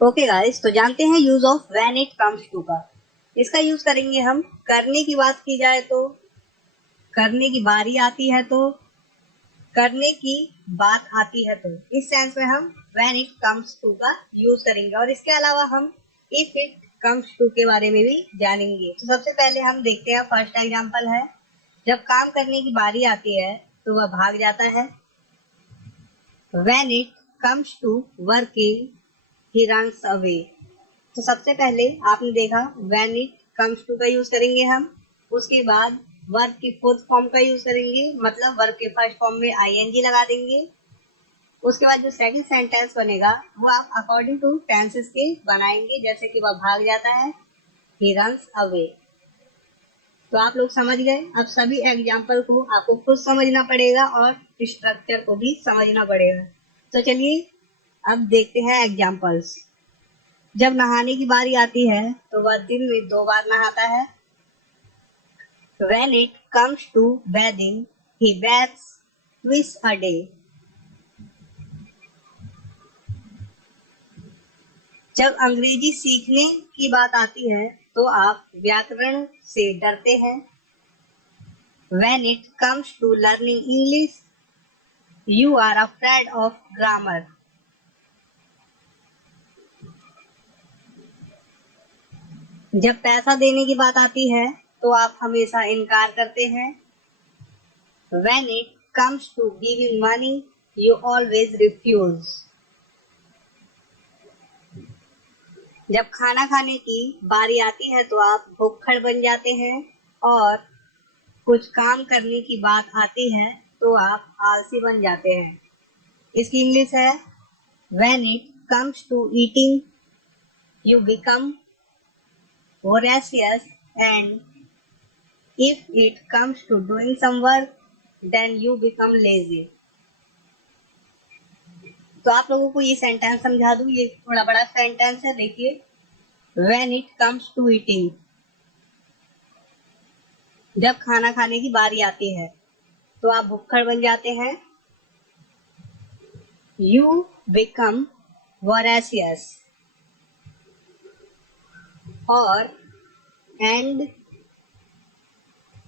Okay guys, तो जानते हैं use of when it comes to का। इसका यूज करेंगे हम करने की बात की जाए तो, करने की बारी आती है तो, करने की बात आती है तो, इस सेंस में हम व्हेन इट कम्स टू का यूज करेंगे। और इसके अलावा हम इफ इट कम्स टू के बारे में भी जानेंगे। तो सबसे पहले हम देखते हैं, फर्स्ट एग्जांपल है, जब काम करने की बारी आती है तो वह भाग जाता है। When it comes to working he runs away. तो सबसे पहले आपने देखा व्हेन इट कम्स टू का यूज करेंगे हम, उसके बाद वर्ब की फोर्थ फॉर्म का यूज करेंगे, मतलब वर्ब के फर्स्ट फॉर्म में आईएनजी लगा देंगे। उसके बाद जो सेकंड सेंटेंस बनेगा वो आप अकॉर्डिंग टू टेंसेस के बनाएंगे, जैसे कि वह भाग जाता है, ही रन्स अवे। तो आप लोग समझ गए। अब सभी एग्जाम्पल को आपको खुद समझना पड़ेगा और स्ट्रक्चर को भी समझना पड़ेगा। तो चलिए अब देखते हैं एग्जाम्पल्स। जब नहाने की बारी आती है तो वह दिन में 2 बार नहाता है। When it comes to bathing, he bathes twice a day. जब अंग्रेजी सीखने की बात आती है तो आप व्याकरण से डरते हैं। When it comes to learning English, you are afraid of grammar. जब पैसा देने की बात आती है तो आप हमेशा इनकार करते हैं। When it comes to giving money, you always refuse. जब खाना खाने की बारी आती है तो आप भुक्खड़ बन जाते हैं। और कुछ काम करने की बात आती है तो आप आलसी बन जाते हैं। इसकी इंग्लिश है, When it comes to eating, you become voracious, and if it comes to doing some work, then you become lazy. तो आप लोगों को ये सेंटेंस समझा दूं, ये थोड़ा बड़ा सेंटेंस है, देखिए। When it comes to eating, जब खाना खाने की बारी आती है तो आप भुक्खड़ बन जाते हैं। You become voracious. और and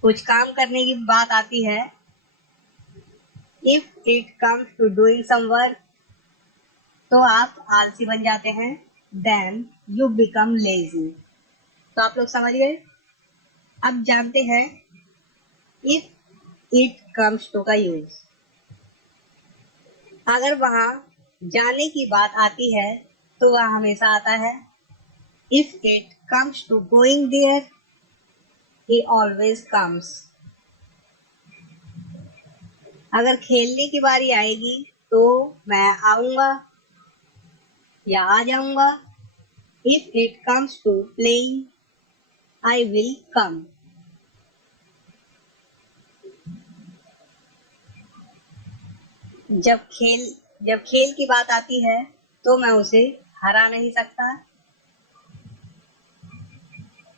कुछ काम करने की बात आती है, if it comes to doing some work, तो आप आलसी बन जाते हैं। Then you become lazy. तो आप लोग समझ गए। अब जानते हैं if it comes to का यूज। अगर वहां जाने की बात आती है तो वह हमेशा आता है। If it comes to going there, he always comes. अगर खेलने की बारी आएगी तो मैं आऊंगा या आ जाऊंगा। If it comes to playing, I will come. जब खेल की बात आती है तो मैं उसे हरा नहीं सकता।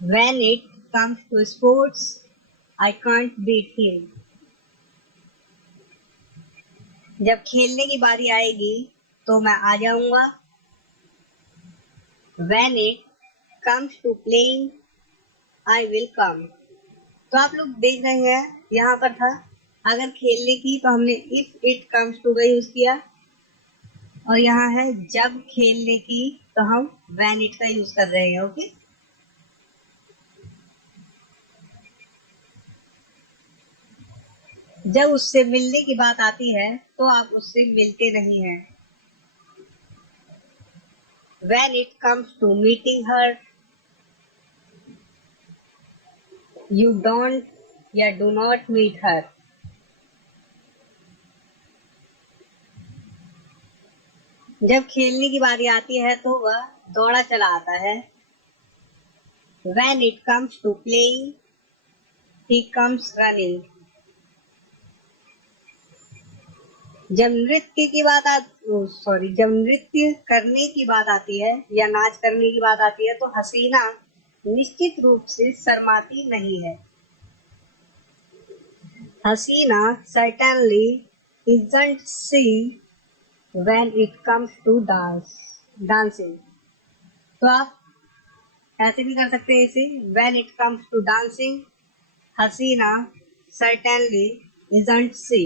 When it comes to sports, I can't beat him. जब खेलने की बारी आएगी तो मैं आ जाऊंगा। When it comes to playing, I will come. तो आप लोग देख रहे हैं, यहाँ पर था अगर खेलने की तो हमने if it comes to का यूज किया, और यहाँ है जब खेलने की तो हम when it का यूज कर रहे हैं। ओके, जब उससे मिलने की बात आती है तो आप उससे मिलते नहीं हैं। When it comes to meeting her, you don't या do not meet her. जब खेलने की बारी आती है तो वह दौड़ा चला आता है। When it comes to playing, he comes running. जब नृत्य करने की बात आती है या नाच करने की बात आती है तो हसीना निश्चित रूप से शर्माती नहीं है। हसीना certainly isn't she when it comes to dancing. तो आप ऐसे भी कर सकते हैं इसे, when it comes to dancing, Hasina certainly isn't she।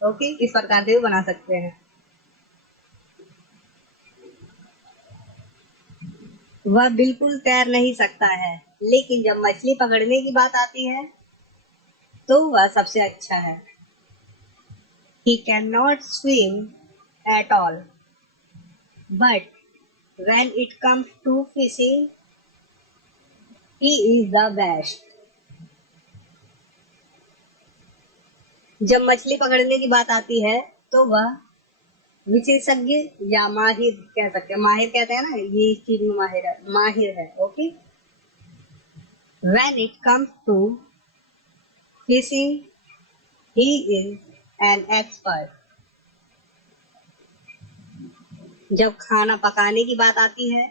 Okay, इस प्रकार से भी बना सकते हैं। वह बिल्कुल तैर नहीं सकता है, लेकिन जब मछली पकड़ने की बात आती है तो वह सबसे अच्छा है। He cannot swim at all, but when it comes to fishing, he is the best। जब मछली पकड़ने की बात आती है तो वह विशेषज्ञ या माहिर कह सकते हैं, माहिर कहते हैं ना, ये इस चीज में माहिर है। Okay, when it comes to fishing, he is an expert। जब खाना पकाने की बात आती है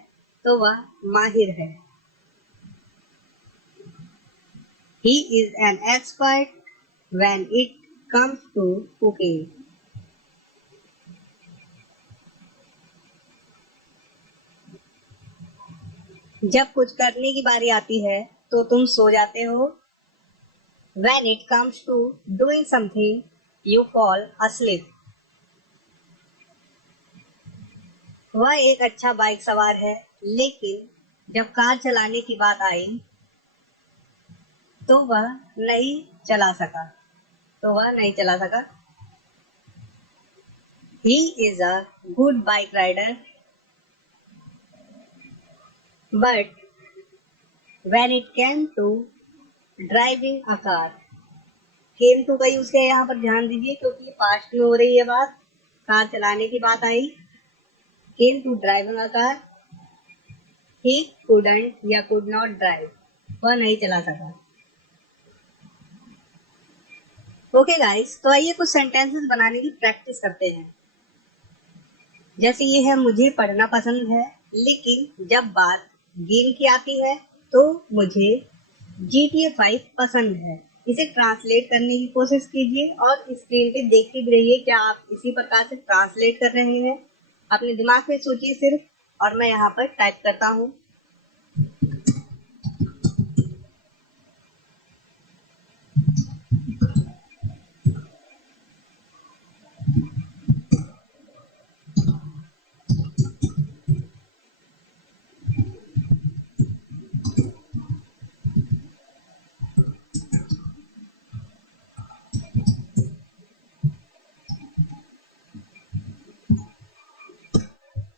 तो वह माहिर है। He is an expert when it comes to cooking। जब कुछ करने की बारी आती है तो तुम सो जाते हो। When it comes to doing something, you fall asleep। वह एक अच्छा बाइक सवार है, लेकिन जब कार चलाने की बात आई तो वह नहीं चला सका। He is a good bike rider, but when it came to driving a car, came to का यूज किया यहाँ पर, ध्यान दीजिए, क्योंकि ये पास्ट में हो रही है बात। कार चलाने की बात आई, came to driving a car, he couldn't या कुड नॉट ड्राइव, वह नहीं चला सका। ओके गाइस, तो आइए कुछ सेंटेंसेस बनाने की प्रैक्टिस करते हैं। जैसे ये है, मुझे पढ़ना पसंद है, लेकिन जब बात गेम की आती है तो मुझे GTA 5 पसंद है। इसे ट्रांसलेट करने की कोशिश कीजिए और स्क्रीन पे देखते भी रहिए, क्या आप इसी प्रकार से ट्रांसलेट कर रहे हैं। अपने दिमाग में सोचिए सिर्फ, और मैं यहाँ पर टाइप करता हूँ।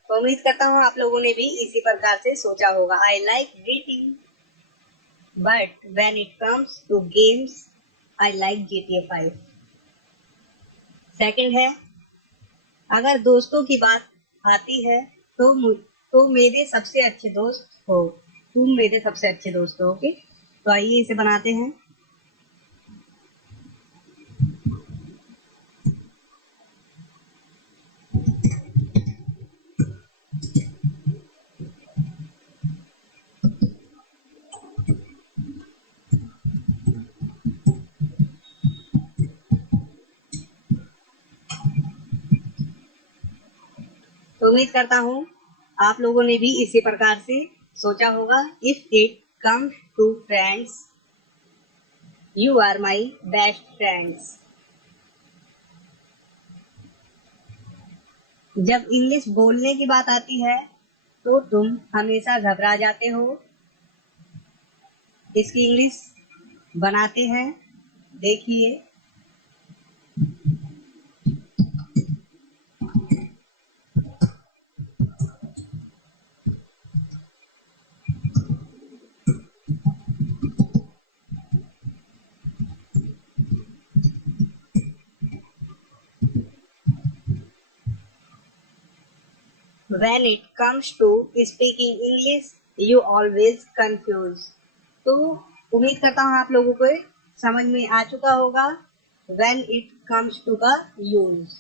तो उम्मीद करता हूँ आप लोगों ने भी इसी प्रकार से सोचा होगा। I like reading, but when it comes to games I like GTA 5। Second है, अगर दोस्तों की बात आती है तो मेरे सबसे अच्छे दोस्त हो, तुम मेरे सबसे अच्छे दोस्त हो। ओके, तो आइए इसे बनाते हैं। तो उम्मीद करता हूँ आप लोगों ने भी इसी प्रकार से सोचा होगा। If it comes to friends, you are my best friends. जब इंग्लिश बोलने की बात आती है तो तुम हमेशा घबरा जाते हो। इसकी इंग्लिश बनाते हैं, देखिए। When it comes to speaking English, you always confuse। तो उम्मीद करता हूँ आप लोगों को समझ में आ चुका होगा when it comes to का यूज।